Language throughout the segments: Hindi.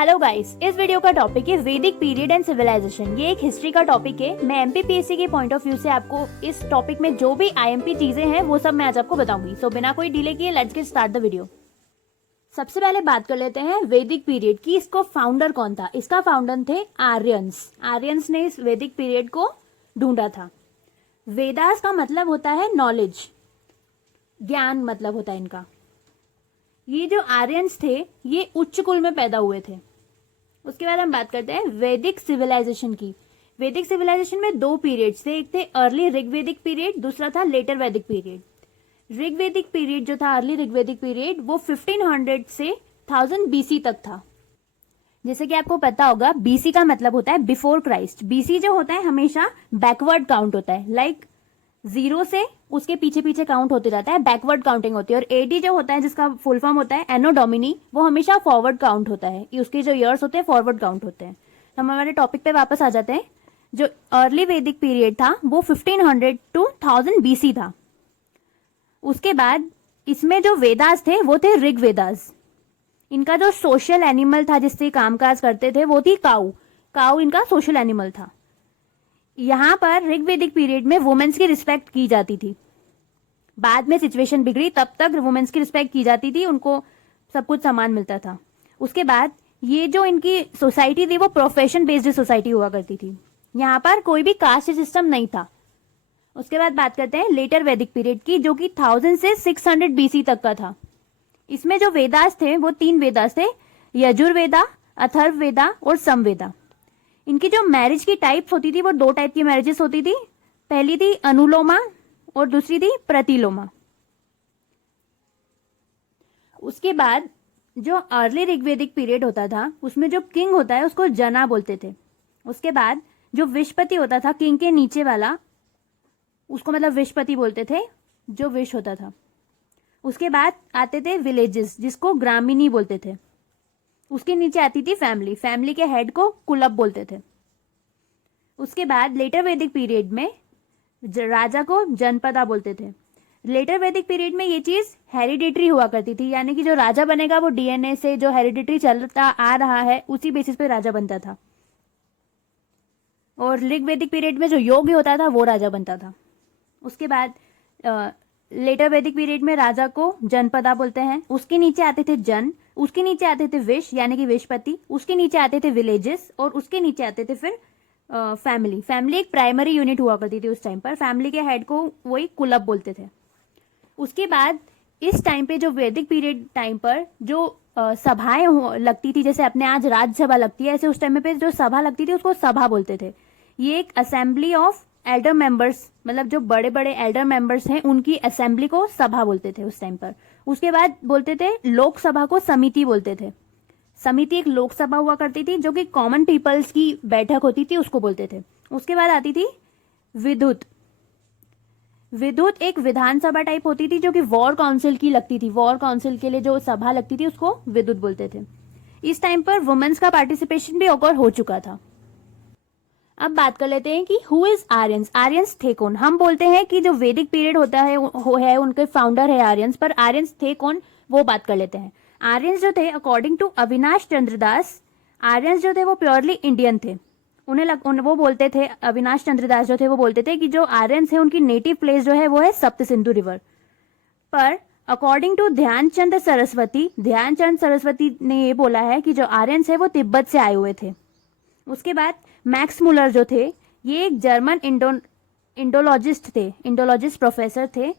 हेलो गाइस, इस वीडियो का टॉपिक है वैदिक पीरियड एंड सिविलाइजेशन। ये एक हिस्ट्री का टॉपिक है। मैं एमपीपीएससी के पॉइंट ऑफ व्यू से आपको इस टॉपिक में जो भी आईएमपी चीजें हैं वो सब मैं आज आपको बताऊंगी। सो बिना कोई डिले किए let's get start the video. सबसे पहले बात कर लेते हैं वैदिक पीरियड की। इसको फाउंडर कौन था? इसका फाउंडर थे आर्यंस। आर्यंस ने इस वैदिक पीरियड को ढूंढा था। वेदास का मतलब होता है नॉलेज, ज्ञान मतलब होता है इनका। ये जो आर्यंस थे ये उच्च कुल में पैदा हुए थे। उसके बाद हम बात करते हैं वैदिक सिविलाइजेशन की। वैदिक सिविलाइजेशन में दो पीरियड्स थे, एक थे अर्ली ऋग्वैदिक पीरियड, दूसरा था लेटर वैदिक पीरियड। ऋग्वैदिक पीरियड जो था, अर्ली ऋग्वैदिक पीरियड, वो 1500 से 1000 बीसी तक था। जैसे कि आपको पता होगा बीसी का मतलब होता है बिफोर क्राइस्ट। बीसी जो होता है हमेशा बैकवर्ड काउंट होता है, लाइक जीरो से उसके पीछे पीछे काउंट होते जाता है, बैकवर्ड काउंटिंग होती है। और एडी जो होता है जिसका फुल फॉर्म होता है एनो डोमिनी, वो हमेशा फॉरवर्ड काउंट होता है। उसके जो ईयर्स होते हैं फॉरवर्ड काउंट होते हैं। हम हमारे टॉपिक पे वापस आ जाते हैं। जो अर्ली वैदिक पीरियड था वो 1500 टू 1000 बीसी था। उसके बाद इसमें जो वेदास थे वो थे ऋग वेदास। इनका जो सोशल एनिमल था जिससे कामकाज करते थे वो थी काऊ। काऊ इनका सोशल एनिमल था। यहाँ पर ऋग्वैदिक पीरियड में वुमेन्स की रिस्पेक्ट की जाती थी। बाद में सिचुएशन बिगड़ी, तब तक वुमेन्स की रिस्पेक्ट की जाती थी, उनको सब कुछ समान मिलता था। उसके बाद ये जो इनकी सोसाइटी थी वो प्रोफेशन बेस्ड सोसाइटी हुआ करती थी। यहाँ पर कोई भी कास्ट सिस्टम नहीं था। उसके बाद बात करते हैं लेटर वैदिक पीरियड की, जो कि 1000 से 600 बीसी तक का था। इसमें जो वेदास थे वो 3 वेदास थे, यजुर्वेदा, अथर्ववेदा और समवेदा। इनकी जो मैरिज की टाइप्स होती थी वो 2 टाइप की मैरिजेस होती थी। पहली थी अनुलोमा और दूसरी थी प्रतिलोमा। उसके बाद जो अर्ली ऋग्वैदिक पीरियड होता था उसमें जो किंग होता है उसको जना बोलते थे। उसके बाद जो विषपति होता था, किंग के नीचे वाला, उसको मतलब विषपति बोलते थे, जो विष होता था। उसके बाद आते थे विलेजेस, जिसको ग्रामीणी बोलते थे। उसके नीचे आती थी फैमिली। फैमिली के हेड को कुलब बोलते थे। उसके बाद लेटर वैदिक पीरियड में राजा को जनपदा बोलते थे। लेटर वैदिक पीरियड में ये चीज हेरिडिटरी हुआ करती थी, यानी कि जो राजा बनेगा वो डीएनए से जो हेरिडिटरी चलता आ रहा है उसी बेसिस पे राजा बनता था। और ऋग वैदिक पीरियड में जो योग्य होता था वो राजा बनता था। उसके बाद लेटर वैदिक पीरियड में राजा को जनपदा बोलते हैं। उसके नीचे आते थे जन, उसके नीचे आते थे विष यानी कि विषपति, उसके नीचे आते थे विलेजेस और उसके नीचे आते थे फिर फैमिली। फैमिली एक प्राइमरी यूनिट हुआ करती थी उस टाइम पर। फैमिली के हेड को वही कुलब बोलते थे। उसके बाद इस टाइम पे जो वैदिक पीरियड टाइम पर जो सभाएं लगती थी, जैसे अपने आज राज्यसभा लगती है, ऐसे उस टाइम पे जो सभा लगती थी उसको सभा बोलते थे। ये एक असेंबली ऑफ एल्डर मेंबर्स, मतलब जो बड़े बड़े एल्डर मेंबर्स हैं उनकी असेंबली को सभा बोलते थे उस टाइम पर। उसके बाद बोलते थे लोकसभा को समिति बोलते थे। समिति एक लोकसभा हुआ करती थी जो कि कॉमन पीपल्स की बैठक होती थी, उसको बोलते थे। उसके बाद आती थी विद्युत। विद्युत एक विधानसभा टाइप होती थी जो कि वॉर काउंसिल की लगती थी। वॉर काउंसिल के लिए जो सभा लगती थी उसको विद्युत बोलते थे। इस टाइम पर वुमेन्स का पार्टिसिपेशन भी ऑकर हो चुका था। अब बात कर लेते हैं कि हु इज आर्यंस। आर्यंस थे कौन? हम बोलते हैं कि जो वैदिक पीरियड होता है उनके फाउंडर है आर्यंस, पर आर्यंस थे कौन वो बात कर लेते हैं। आर्यंस जो थे according to Avinash Chandra Das, Aryans जो थे वो प्योरली इंडियन थे। वो बोलते थे, अविनाश चंद्र दास जो थे वो बोलते थे कि जो आर्यंस है उनकी नेटिव प्लेस जो है वो है सप्त सिंधु रिवर। पर अकॉर्डिंग टू ध्यानचंद सरस्वती ने ये बोला है कि जो आर्यंस है वो तिब्बत से आए हुए थे। उसके बाद मैक्स मुलर जो थे ये एक जर्मन इंडोलॉजिस्ट थे, इंडोलॉजिस्ट प्रोफेसर थे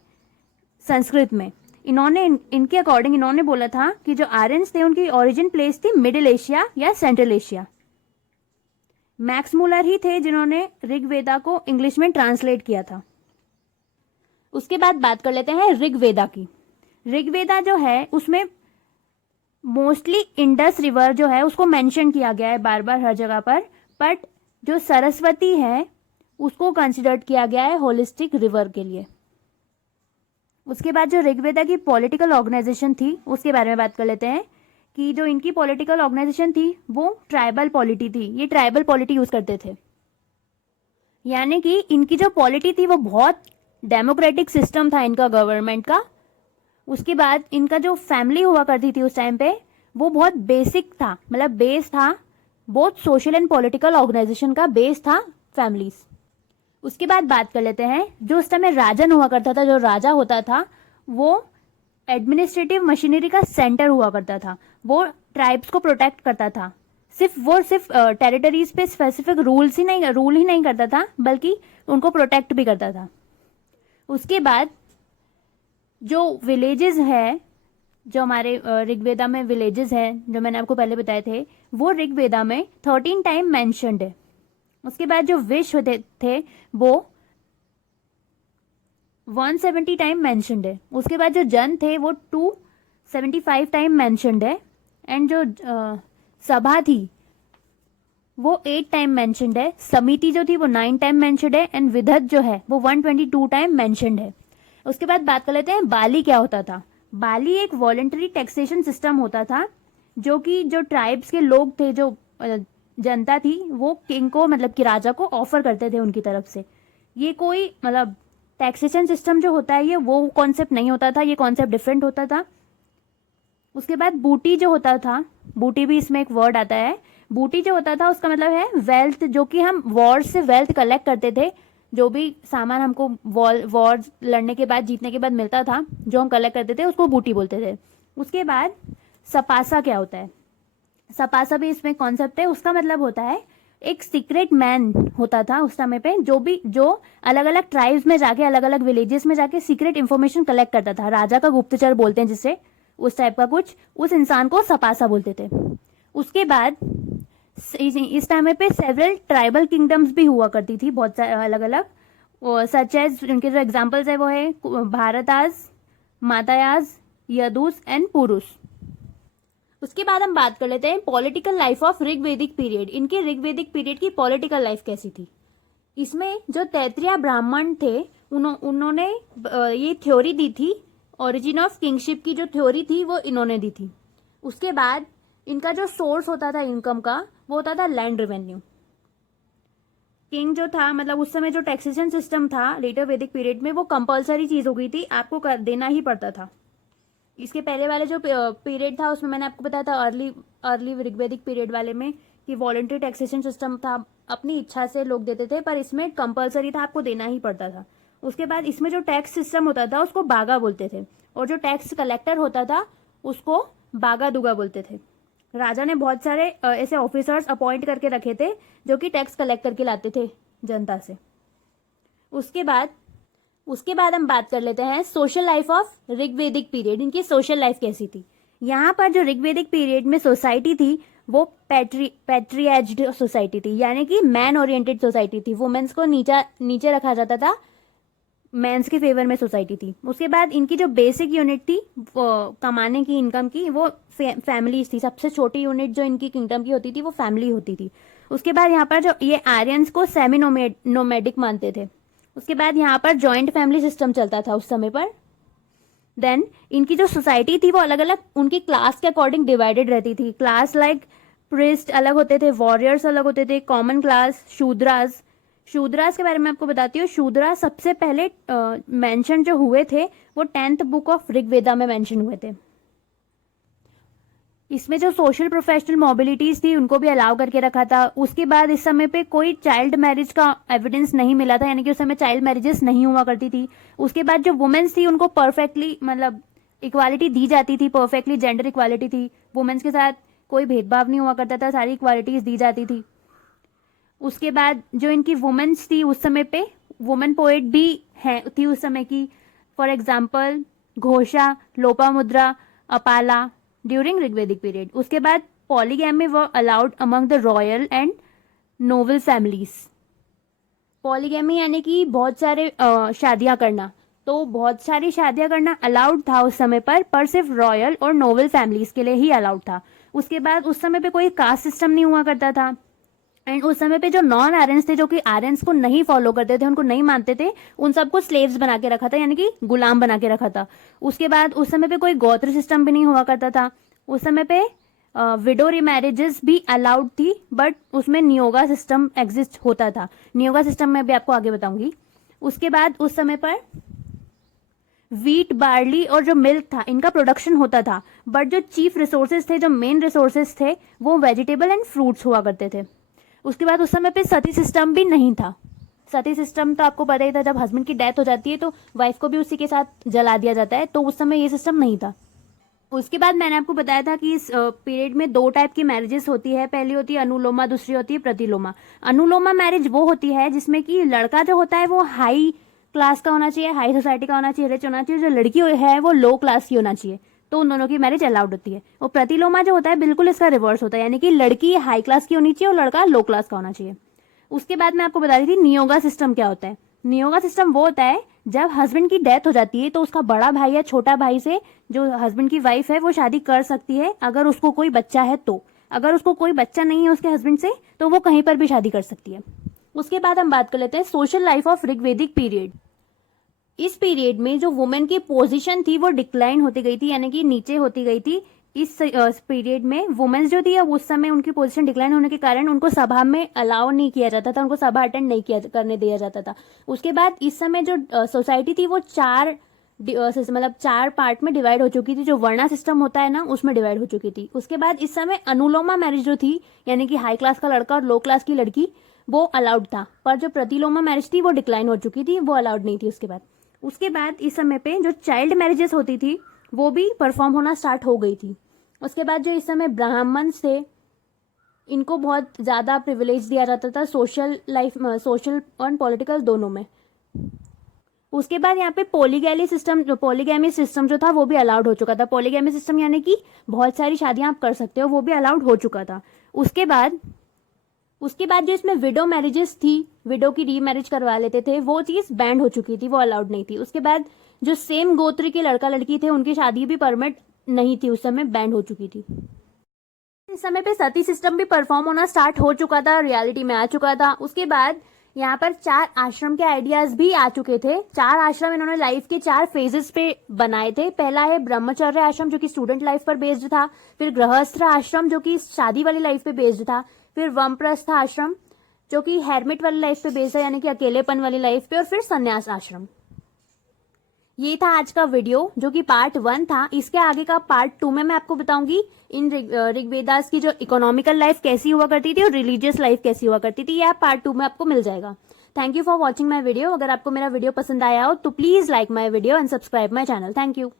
संस्कृत में। इनके अकॉर्डिंग इन्होंने बोला था कि जो आर्यंस थे उनकी ओरिजिन प्लेस थी मिडिल एशिया या सेंट्रल एशिया। मैक्स मुलर ही थे जिन्होंने ऋग्वेदा को इंग्लिश में ट्रांसलेट किया था। उसके बाद बात कर लेते हैं ऋग्वेदा की। ऋग्वेदा जो है उसमें मोस्टली इंडस रिवर जो है उसको मेंशन किया गया है बार बार हर जगह पर, बट जो सरस्वती है उसको कंसिडर किया गया है होलिस्टिक रिवर के लिए। उसके बाद जो ऋग्वेदा की पॉलिटिकल ऑर्गेनाइजेशन थी उसके बारे में बात कर लेते हैं कि जो इनकी पॉलिटिकल ऑर्गेनाइजेशन थी वो ट्राइबल पॉलिटी थी। ये ट्राइबल पॉलिटी यूज करते थे, यानी कि इनकी जो पॉलिटी थी वो बहुत डेमोक्रेटिक सिस्टम था इनका गवर्नमेंट का। उसके बाद इनका जो फैमिली हुआ करती थी उस टाइम पे वो बहुत बेसिक था, मतलब बेस था, बहुत सोशल एंड पॉलिटिकल ऑर्गेनाइजेशन का बेस था फैमिलीज। उसके बाद बात कर लेते हैं जो उस समय राजन हुआ करता था, जो राजा होता था वो एडमिनिस्ट्रेटिव मशीनरी का सेंटर हुआ करता था। वो ट्राइब्स को प्रोटेक्ट करता था। सिर्फ टेरिटरीज पे स्पेसिफिक रूल ही नहीं करता था, बल्कि उनको प्रोटेक्ट भी करता था। उसके बाद जो विलेजेस है, जो हमारे ऋग्वेदा में विलेजेस हैं जो मैंने आपको पहले बताए थे, वो ऋग्वेदा में 13 टाइम मेंशन्ड है। उसके बाद जो विश्व थे वो 170 टाइम मेंशन्ड है। उसके बाद जो जन थे वो 275 टाइम मेंशन्ड है। एंड जो सभा थी वो 8 टाइम मेंशन्ड है। समिति जो थी वो 9 टाइम मेंशन्ड है। एंड विधत जो है वो 122 टाइम मेंशन्ड है। उसके बाद बात कर लेते हैं बाली क्या होता था। बाली एक वॉलंटरी टैक्सेशन सिस्टम होता था, जो कि जो ट्राइब्स के लोग थे, जो जनता थी, वो किंग को, मतलब कि राजा को ऑफर करते थे उनकी तरफ से। ये कोई मतलब टैक्सेशन सिस्टम जो होता है ये वो कॉन्सेप्ट नहीं होता था, ये कॉन्सेप्ट डिफरेंट होता था। उसके बाद बूटी जो होता था, बूटी भी इसमें एक वर्ड आता है। बूटी जो होता था उसका मतलब है वेल्थ, जो कि हम वॉर से वेल्थ कलेक्ट करते थे। जो भी सामान हमको वॉर लड़ने के बाद, जीतने के बाद मिलता था, जो हम कलेक्ट करते थे, उसको बूटी बोलते थे। उसके बाद सपासा क्या होता है। सपासा भी इसमें कॉन्सेप्ट है। उसका मतलब होता है एक सीक्रेट मैन होता था उस समय पे, जो अलग अलग ट्राइब्स में जाके, अलग अलग विलेजेस में जाके सीक्रेट इंफॉर्मेशन कलेक्ट करता था। राजा का गुप्तचर बोलते हैं जिसे, उस टाइप का कुछ, उस इंसान को सपासा बोलते थे। उसके बाद इस टाइम पे सेवरल ट्राइबल किंगडम्स भी हुआ करती थी, बहुत अलग अलग, सच एज, उनके जो एग्जाम्पल्स है वो है भारताज, मातायाज, यदुस एंड पुरुष। उसके बाद हम बात कर लेते हैं political life of Rigvedic period. इनके ऋग्वेदिक पीरियड की पॉलिटिकल लाइफ कैसी थी। इसमें जो तैत्रीय ब्राह्मण थे उन्होंने ये थ्योरी दी थी, ओरिजिन ऑफ किंगशिप की जो थ्योरी थी वो इन्होंने दी थी। उसके बाद इनका जो सोर्स होता था इनकम का वो होता था लैंड रेवेन्यू। किंग जो था, मतलब उस समय जो टैक्सेशन सिस्टम था लेटर वैदिक पीरियड में, वो कंपलसरी चीज हो गई थी, आपको देना ही पड़ता था। इसके पहले वाले जो पीरियड था उसमें मैंने आपको बताया था अर्ली ऋग्वेदिक पीरियड वाले में कि वॉलंटरी टैक्सेशन सिस्टम था, अपनी इच्छा से लोग देते थे, पर इसमें कंपलसरी था, आपको देना ही पड़ता था। उसके बाद इसमें जो टैक्स सिस्टम होता था उसको बागा बोलते थे, और जो टैक्स कलेक्टर होता था उसको बागा दुगा बोलते थे। राजा ने बहुत सारे ऐसे ऑफिसर्स अपॉइंट करके रखे थे जो कि टैक्स कलेक्ट करके लाते थे जनता से। उसके बाद हम बात कर लेते हैं social life of Rigvedic period. इनकी सोशल लाइफ कैसी थी। यहाँ पर जो ऋग्वेदिक पीरियड में सोसाइटी थी वो पैट्रियाज्ड सोसाइटी थी, यानी कि मैन ओरिएंटेड सोसाइटी थी। वुमेन्स को नीचे रखा जाता था, मेंस के फेवर में सोसाइटी थी। उसके बाद इनकी जो बेसिक यूनिट थी कमाने की, इनकम की, वो फैमिलीज थी। सबसे छोटी यूनिट जो इनकी किंगडम की होती थी वो फैमिली होती थी। उसके बाद यहाँ पर जो ये आर्यंस को सेमी नोमैडिक मानते थे। उसके बाद यहाँ पर जॉइंट फैमिली सिस्टम चलता था उस समय पर। देन इनकी जो सोसाइटी थी वो अलग अलग उनकी क्लास के अकॉर्डिंग डिवाइडेड रहती थी। क्लास लाइक प्रिस्ट अलग होते थे, वॉरियर्स अलग होते थे, कॉमन क्लास, शूद्रास के बारे में आपको बताती हूँ। शूद्रा सबसे पहले मेंशन जो हुए थे वो 10th बुक ऑफ ऋग्वेदा में मेंशन हुए थे। इसमें जो सोशल प्रोफेशनल मोबिलिटीज थी उनको भी अलाउ करके रखा था। उसके बाद इस समय पे कोई चाइल्ड मैरिज का एविडेंस नहीं मिला था, यानी कि उस समय चाइल्ड मैरिजेस नहीं हुआ करती थी। उसके बाद जो वुमेन्स थी उनको परफेक्टली, मतलब इक्वालिटी दी जाती थी, परफेक्टली जेंडर इक्वालिटी थी। वुमेन्स के साथ कोई भेदभाव नहीं हुआ करता था, सारी इक्वालिटीज दी जाती थी। उसके बाद जो इनकी वुमेन्स थी उस समय पे, वुमेन पोएट भी थी उस समय की। For example Ghosha, Lopamudra, Apala during Rigvedic period. उसके बाद polygamy were allowed among the royal and noble families. Polygamy यानी कि बहुत सारे शादियां करना, तो बहुत सारी शादियां करना अलाउड था उस समय पर सिर्फ रॉयल और नोबल फैमिलीज के लिए ही अलाउड था। उसके बाद उस समय पे कोई कास्ट सिस्टम नहीं हुआ करता था। एंड उस समय पे जो नॉन आर्यंस थे, जो कि आर्यंस को नहीं फॉलो करते थे, उनको नहीं मानते थे, उन सबको स्लेव्स बना के रखा था, यानी कि गुलाम बना के रखा था। उसके बाद उस समय पे कोई गोत्र सिस्टम भी नहीं हुआ करता था। उस समय पे विडो रिमैरिजेस भी अलाउड थी, बट उसमें नियोगा सिस्टम एग्जिस्ट होता था। नियोगा सिस्टम में भी आपको आगे बताऊंगी। उसके बाद उस समय पर वीट, बार्ली और जो मिल्क था इनका प्रोडक्शन होता था, बट जो चीफ रिसोर्सेज थे, जो मेन रिसोर्सेज थे, वो वेजिटेबल एंड फ्रूट्स हुआ करते थे। उसके बाद उस समय पे सती सिस्टम भी नहीं था। सती सिस्टम तो आपको पता ही था, जब हस्बैंड की डेथ हो जाती है तो वाइफ को भी उसी के साथ जला दिया जाता है, तो उस समय ये सिस्टम नहीं था। उसके बाद मैंने आपको बताया था कि इस पीरियड में 2 टाइप की मैरिजेस होती है। पहली होती है अनुलोमा, दूसरी होती है प्रतिलोमा। अनुलोमा मैरिज वो होती है जिसमें कि लड़का जो होता है वो हाई क्लास का होना चाहिए, हाई सोसाइटी का होना चाहिए, रिच होना चाहिए, जो लड़की है वो लो क्लास की होना चाहिए, तो उन दोनों की मैरिज अलाउड होती है। और प्रतिलोमा जो होता है बिल्कुल इसका रिवर्स होता है, यानी कि लड़की हाई क्लास की होनी चाहिए और लड़का लो क्लास का होना चाहिए। उसके बाद मैं आपको बता रही थी नियोगा सिस्टम क्या होता है। नियोगा सिस्टम वो होता है जब हस्बैंड की डेथ हो जाती है तो उसका बड़ा भाई या छोटा भाई से जो हस्बैंड की वाइफ है वो शादी कर सकती है, अगर उसको कोई बच्चा है तो। अगर उसको कोई बच्चा नहीं है उसके हस्बैंड से तो वो कहीं पर भी शादी कर सकती है। उसके बाद हम बात कर लेते हैं social life of Rigvedic period. इस पीरियड में जो वुमेन की पोजीशन थी वो डिक्लाइन होती गई थी, यानी कि नीचे होती गई थी। इस पीरियड में वुमेन्स जो थी उस समय उनकी पोजीशन डिक्लाइन होने के कारण उनको सभा में अलाउ नहीं किया जाता था, उनको सभा अटेंड नहीं किया करने दिया जाता था। उसके बाद इस समय जो सोसाइटी थी वो मतलब 4 पार्ट में डिवाइड हो चुकी थी। जो वर्णा सिस्टम होता है ना उसमें डिवाइड हो चुकी थी। उसके बाद इस समय अनुलोमा मैरिज जो थी, यानी कि हाई क्लास का लड़का और लो क्लास की लड़की, वो अलाउड था, पर जो प्रतिलोमा मैरिज थी वो डिक्लाइन हो चुकी थी, वो अलाउड नहीं थी। उसके बाद इस समय पे जो चाइल्ड मैरिजेस होती थी वो भी परफॉर्म होना स्टार्ट हो गई थी। उसके बाद जो इस समय ब्राह्मण थे इनको बहुत ज़्यादा प्रिविलेज दिया जाता था सोशल लाइफ, सोशल और पॉलिटिकल दोनों में। उसके बाद यहाँ पे पोलीगैमी सिस्टम जो था वो भी अलाउड हो चुका था। पोलीगैमी सिस्टम यानी कि बहुत सारी शादियां आप कर सकते हो, वो भी अलाउड हो चुका था। उसके बाद जो इसमें विडो मैरिजेस थी, विडो की रीमैरिज करवा लेते थे, वो चीज बैंड हो चुकी थी, वो अलाउड नहीं थी। उसके बाद जो सेम गोत्र के लड़का लड़की थे उनकी शादी भी परमिट नहीं थी, उस समय बैंड हो चुकी थी। इस समय पे सती सिस्टम भी परफॉर्म होना स्टार्ट हो चुका था, रियलिटी में आ चुका था। उसके बाद यहाँ पर 4 आश्रम के आइडियाज भी आ चुके थे। 4 आश्रम इन्होंने लाइफ के 4 फेजेस पे बनाए थे। पहला है ब्रह्मचर्य आश्रम जो कि स्टूडेंट लाइफ पर बेस्ड था, फिर गृहस्थ आश्रम जो कि शादी वाली लाइफ पे बेस्ड था, फिर वनप्रस्थ आश्रम जो कि हेरमिट वाली लाइफ पे बेस्ड है, यानी कि अकेलेपन वाली लाइफ पे, और फिर संन्यास आश्रम। ये था आज का वीडियो जो कि पार्ट 1 था। इसके आगे का पार्ट 2 में मैं आपको बताऊंगी इन ऋग्वेदास की जो इकोनॉमिकल लाइफ कैसी हुआ करती थी और रिलीजियस लाइफ कैसी हुआ करती थी। यह पार्ट 2 में आपको मिल जाएगा। Thank you for watching my video. अगर आपको मेरा वीडियो पसंद आया हो तो please like my video and subscribe my channel. Thank you.